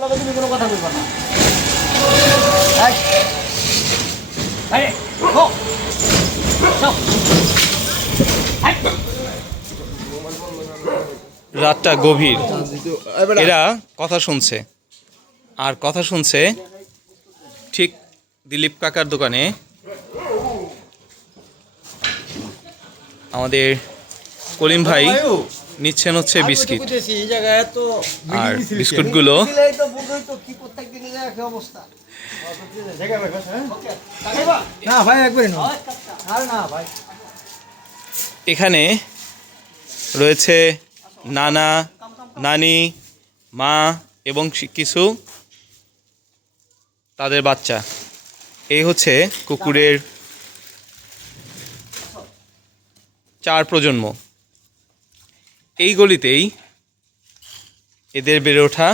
তুমি কোনো কথা বলবা না। রাতটা গভীর, এরা কথা শুনছে, আর কথা শুনছে ঠিক দিলীপ কাকার দোকানে। আমাদের করিম ভাই নিচ্ছেন হচ্ছে বিস্কিট, আর বিস্কুটগুলো এখানে রয়েছে নানা, নানি, মা এবং কিছু তাদের বাচ্চা। এই হচ্ছে কুকুরের 4 প্রজন্ম। এই গলিতেই এদের বেড়ে ওঠা,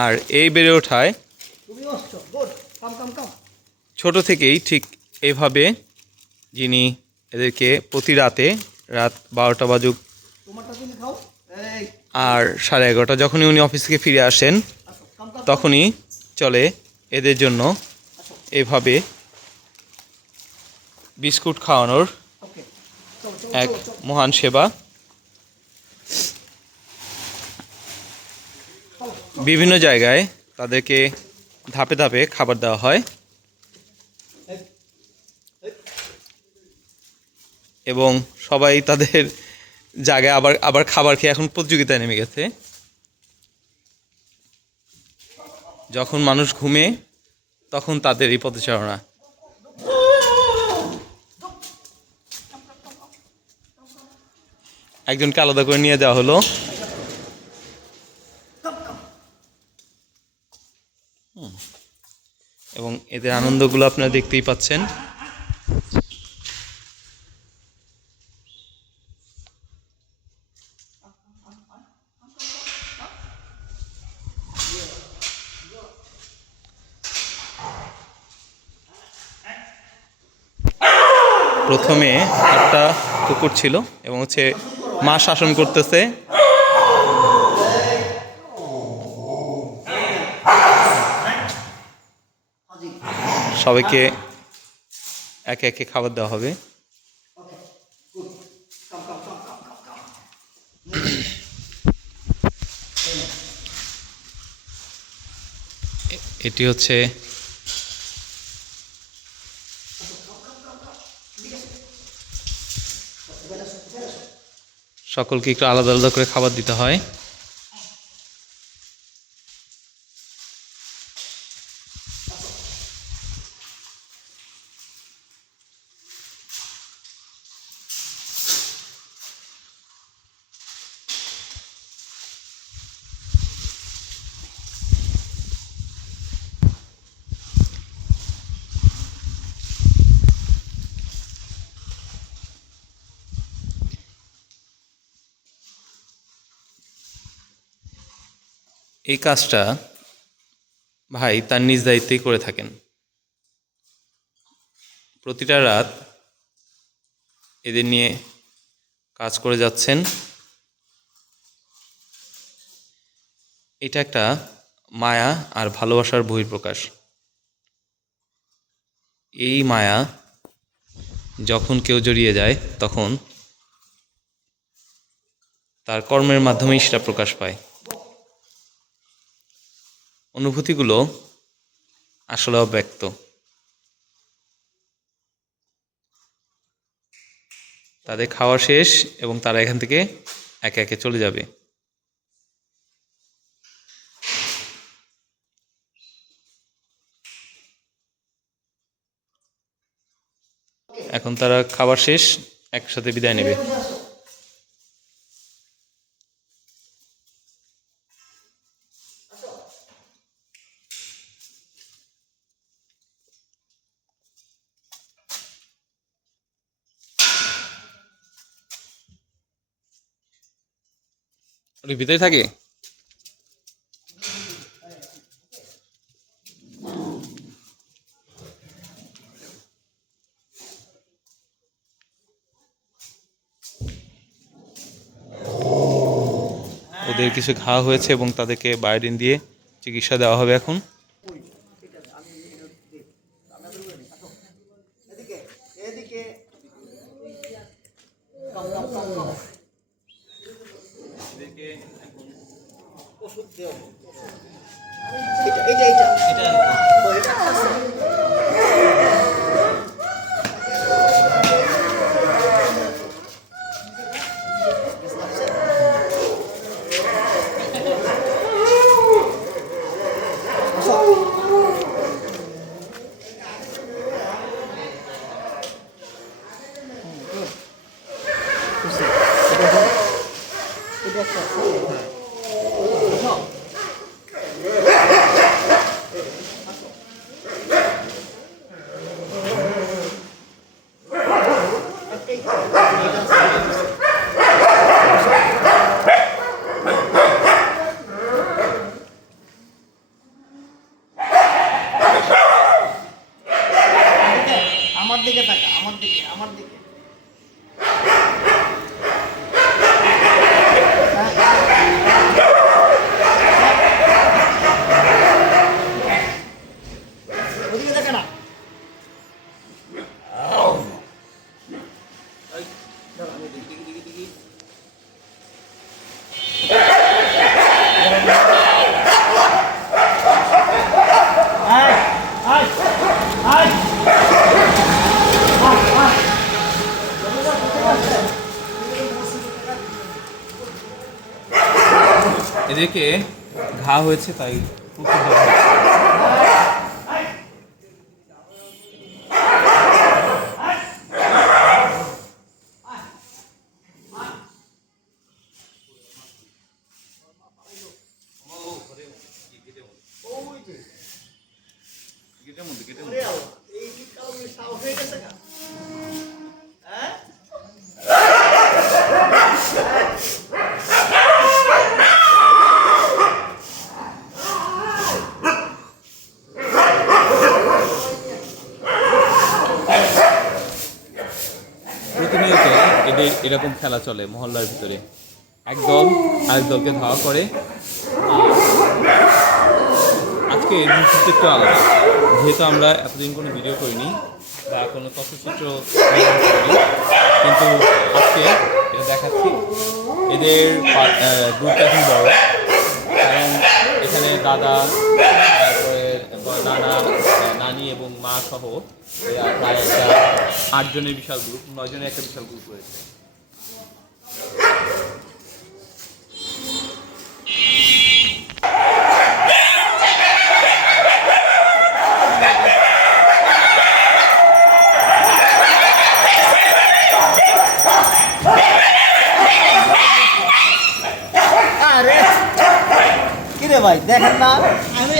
আর এই বেড়ে ওঠায় ছোট থেকেই ঠিক এইভাবে যিনি এদেরকে প্রতি রাতে, রাত 12টা বাজুক আর 11:30 যখনই উনি অফিস থেকে ফিরে আসেন, তখনই চলে এদের জন্য এভাবে বিস্কুট খাওয়ানোর এক মহান সেবা। বিভিন্ন জায়গায় তাদেরকে ধাপে ধাপে খাবার দেওয়া হয় এবং সবাই তাদের জায়গায় আবার আবার খাবার খেয়ে এখন প্রতিযোগিতায় নেমে গেছে। যখন মানুষ ঘুমে তখন তাদের এই পদচারণা। একজনকে আলাদা করে নিয়ে যাওয়া হলো। এবং এদের আনন্দগুলো আপনারা দেখতেই পাচ্ছেন। প্রথমে একটা কুকুর ছিল এবং হচ্ছে মা শাসন করতেছে। সবাইকে একে একে খাবার দেওয়া হবে। এটি হচ্ছে সকলকে একটু আলাদা আলাদা করে খাবার দিতে হয়। এই কাজটা ভাই তার নিজ দায়িত্বেই করে থাকেন। প্রতিটা রাত এদের নিয়ে কাজ করে যাচ্ছেন। এটা একটা মায়া আর ভালোবাসার বহিঃপ্রকাশ। এই মায়া যখন কেউ জড়িয়ে যায় তখন তার কর্মের মাধ্যমেই সেটা প্রকাশ পায়। অনুভূতিগুলো আসলে অব্যক্ত। তাদের খাওয়া শেষ এবং তারা এখান থেকে একে একে চলে যাবে। এখন তারা খাবার শেষ, একসাথে বিদায় নেবে। ওর ভিতরে থাকে। ওদের কিছু খাওয়া হয়েছে এবং তাদেরকে বায়োডিন দিয়ে চিকিৎসা দেওয়া হবে এখন। আমার দিকে তাকা, আমার দিকে, আমার দিকে। ওদিকে তাকা না। আয়, আয়, আয়। এদেরকে ঘা হয়েছে তাই এই কি কারণে সাউ হয়ে গেছে না? হ্যাঁ? প্রতিনিয়ত এদের এরকম খেলা চলে মহল্লার ভিতরে। এক দল আরেক দলকে ধাওয়া করে। আজকে এর চিত্র একটু আলাদা, যেহেতু আমরা এতদিন কোনো ভিডিও করিনি বা কোনো তথ্যচিত্র করিনি, কিন্তু আজকে এটা দেখাচ্ছি। এদের গ্রুপটা এখন বড়, কারণ এখানে দাদা, তারপরে নানা, নানি এবং মা সহ প্রায় একটা 8 জনের বিশাল গ্রুপ, 9 জনের একটা বিশাল গ্রুপ রয়েছে। আরে কি রে ভাই, দেখেন না আমি